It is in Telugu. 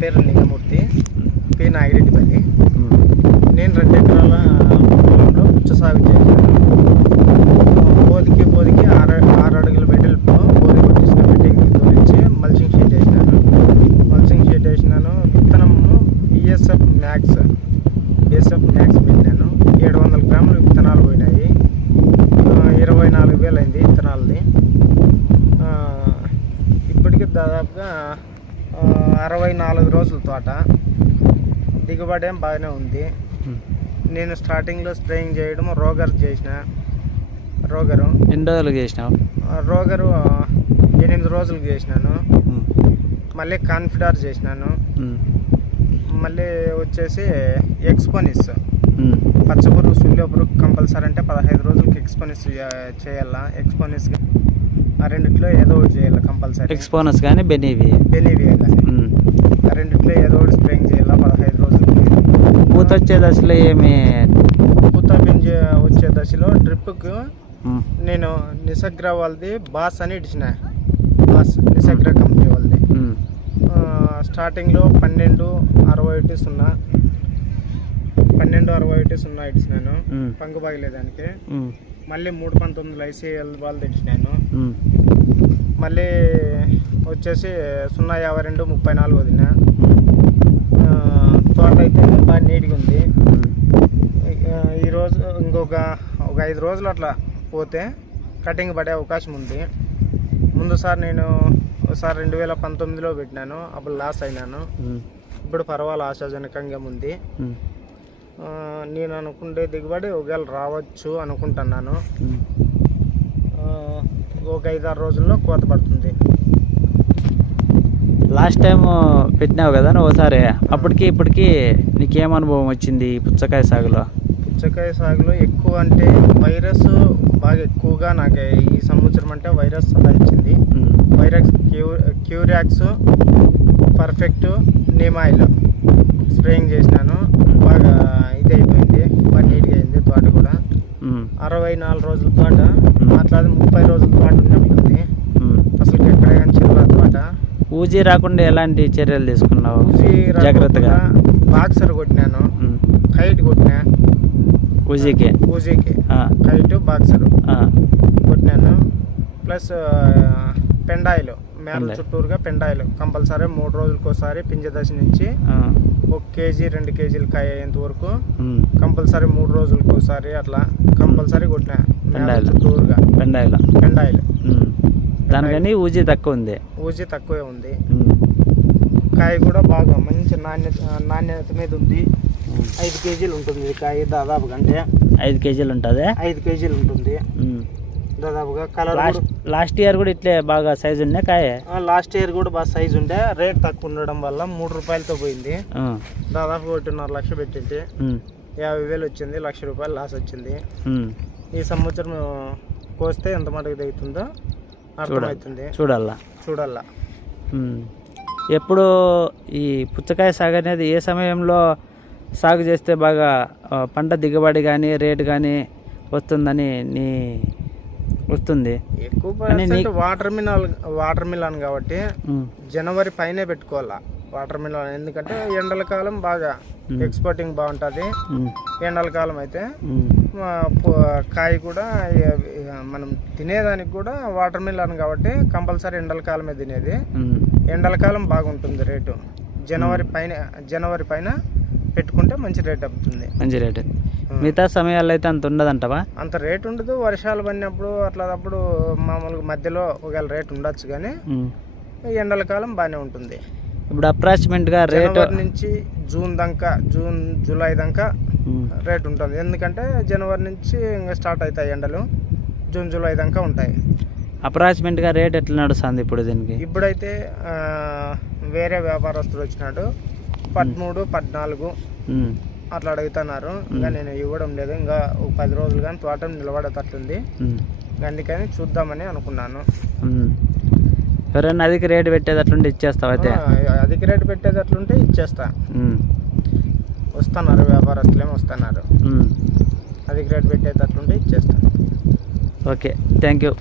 పేరు లింగమూర్తి, పి నాగిరెడ్డిపల్లి. నేను 2 ఎకరాల పొలంలో పుచ్చ సాగు చేశాను. బోదికి 6 అడుగుల వెడల్పు బోది కొట్టించిన వెడ్డింగ్ తోలించి మల్చింగ్ షీట్ వేసినాను. విత్తనము బిఎస్ఎఫ్ మ్యాక్స్ పెట్టినాను. 700 గ్రాములు విత్తనాలు పోయినాయి. 24,000 అయింది విత్తనాలది. ఇప్పటికి దాదాపుగా 64 రోజుల తోట. దిగుబడి ఏం బాగానే ఉంది. నేను స్టార్టింగ్లో స్ప్రేయింగ్ చేయడం రోగరు ఎన్ని రోజులకు చేసినావు? రోగరు 8 రోజులకు చేసినాను. మళ్ళీ కాన్ఫిడార్ చేసినాను. మళ్ళీ వచ్చేసి ఎక్స్పోనిస్ పచ్చపురుగు సుల్యపురుగు కంపల్సరీ అంటే 15 రోజులకి ఎక్స్పోనిస్ చేయాలా. ఎక్స్పోనిస్ ఆ రెండిట్లో ఏదో ఒకటి చేయాలి కంపల్సరీ. ఎక్స్పోనస్ కానీ బెనీవియా కానీ ఆ రెండిట్లో ఏదో ఒకటి స్ప్రేయింగ్ చేయాలా 15 రోజులకి. పూత వచ్చే దశలో పూత పింజ వచ్చే దశలో డ్రిప్కు నేను నిసగ్ర వాళ్ళది బాస్ అని ఇచ్చిన. నిసగ్ర కంపెనీ వాళ్ళది. స్టార్టింగ్లో 1261 ఇచ్చినాను పంగు బాగలేదానికి. మళ్ళీ 319 ICL వాళ్ళు తెచ్చినాను. మళ్ళీ వచ్చేసి 052-34 వదిన. తోట అయితే బాగా నీట్గా ఉంది. ఈరోజు ఇంకొక 5 రోజులు అట్లా పోతే కటింగ్ పడే అవకాశం ఉంది. ముందుసారి నేను ఒకసారి 2019లో పెట్టినాను, అప్పుడు లాస్ అయినాను. ఇప్పుడు పర్వాలేదు, ఆశాజనకంగా ఉంది. నేను అనుకుంటే దిగుబడి ఒకవేళ రావచ్చు అనుకుంటున్నాను. ఒక 5-6 రోజుల్లో కోత పడుతుంది. లాస్ట్ టైం పెట్టినావు కదా నువ్వు ఒకసారి, అప్పటికి ఇప్పటికి నీకేం అనుభవం వచ్చింది పుచ్చకాయ సాగులో? పుచ్చకాయ సాగులో ఎక్కువ అంటే వైరస్ బాగా ఎక్కువగా నాకు ఈ సంవత్సరం అంటే వైరస్ సతాయించింది. వైరస్ క్యూరాక్స్ పర్ఫెక్ట్ నీమాయిల్ స్ప్రేయింగ్ చేసినాను. బాగా ఇది అయిపోయింది, బాగా నీట్గా అయింది తోట కూడా. 64 రోజుల తోట అట్లా 30 రోజుల తోట ఉన్నట్టుంది. అసలు ఎక్కడ కానీ చెల్ల తోట. ఊజీ రాకుండా ఎలాంటి చర్యలు తీసుకున్నావు? ఊజీ జాగ్రత్తగా బాక్సర్ కొట్టినాను, కైట్ కొట్టినా. ఊజీకి కైట్ బాక్సర్ కొట్టినాను. ప్లస్ పెండాయిల్ మేరల చుట్టూరుగా పెండాయిల్ కంపల్సరీ 3 రోజులకు ఒకసారి పింజ దశ నుంచి 1 కేజీ 2 కేజీలు కాయ అయ్యేంత వరకు కంపల్సరీ 3 రోజులకు ఒకసారి అట్లా కంపల్సరీ కొట్టినా చుట్టూరుగా పెండాయిల్. దానికని ఊజీ తక్కువే ఉంది. కాయ కూడా బాగా మంచి నాణ్యత మీద ఉంది. 5 కేజీలు ఉంటుంది కాయ దాదాపుగా. అంటే 5 కేజీలు ఉంటుంది. 5 కేజీలు ఉంటుంది దాదాపుగా. కలర్ లాస్ట్ ఇయర్ కూడా ఇట్లే బాగా సైజు ఉండే కాయ. లాస్ట్ ఇయర్ కూడా బాగా సైజు ఉండే. రేట్ తక్కువ ఉండడం వల్ల 3 రూపాయలతో పోయింది. దాదాపు 1.5 లక్ష పెట్టింటే 50,000 వచ్చింది. 1 లక్ష రూపాయలు లాస్ వచ్చింది. ఈ సంవత్సరం కోస్తే ఎంత మటుకు దిగుతుందో అర్థమవుతుంది. చూడాలా. ఎప్పుడు ఈ పుచ్చకాయ సాగు అనేది ఏ సమయంలో సాగు చేస్తే బాగా పంట దిగుబడి కానీ రేటు కానీ వస్తుంది? ఎక్కువ వాటర్ మిలన్ కాబట్టి జనవరి పైనే పెట్టుకోవాలా వాటర్ మిలన్. ఎందుకంటే ఎండల కాలం బాగా ఎక్స్పోర్టింగ్ బాగుంటుంది. ఎండల కాలం అయితే కాయ కూడా మనం తినేదానికి కూడా వాటర్ మిలన్ కాబట్టి కంపల్సరీ ఎండల కాలమే తినేది. ఎండల కాలం బాగుంటుంది రేటు. జనవరి పైన పెట్టుకుంటే మంచి రేట్ అవుతుంది. మిగతా సమయాల్లో అయితే అంత ఉండదంటవా? అంత రేట్ ఉండదు. వర్షాలు పడినప్పుడు అట్లాప్పుడు మామూలుగా మధ్యలో ఒకవేళ రేట్ ఉండొచ్చు, కానీ ఎండల కాలం బాగానే ఉంటుంది. ఇప్పుడు అప్రాక్సిమేట్గా రేట్ నుంచి జూలై దాకా రేట్ ఉంటుంది. ఎందుకంటే జనవరి నుంచి ఇంకా స్టార్ట్ అవుతాయి ఎండలు. జూలై దాకా ఉంటాయి. అప్రాక్సిమేట్గా రేట్ ఎట్లా నడుస్తుంది ఇప్పుడు దీనికి? ఇప్పుడైతే వేరే వ్యాపారస్తుడు వచ్చినాడు 13, 14 అట్లా అడుగుతున్నారు. ఇంకా నేను ఇవ్వడం లేదు. ఇంకా ఒక 10 రోజులు కానీ తోట నిలబడేటట్లుంది. అందుకని చూద్దామని అనుకున్నాను. ఎవరైనా అధిక రేటు పెట్టేటట్లుంటే ఇచ్చేస్తావు? అయితే అధిక రేటు పెట్టేటట్లుంటే ఇచ్చేస్తా. వస్తున్నారు వ్యాపారస్తులేమో వస్తున్నారు. అధిక రేటు పెట్టేటట్లుంటే ఇచ్చేస్తా. Okay, thank you.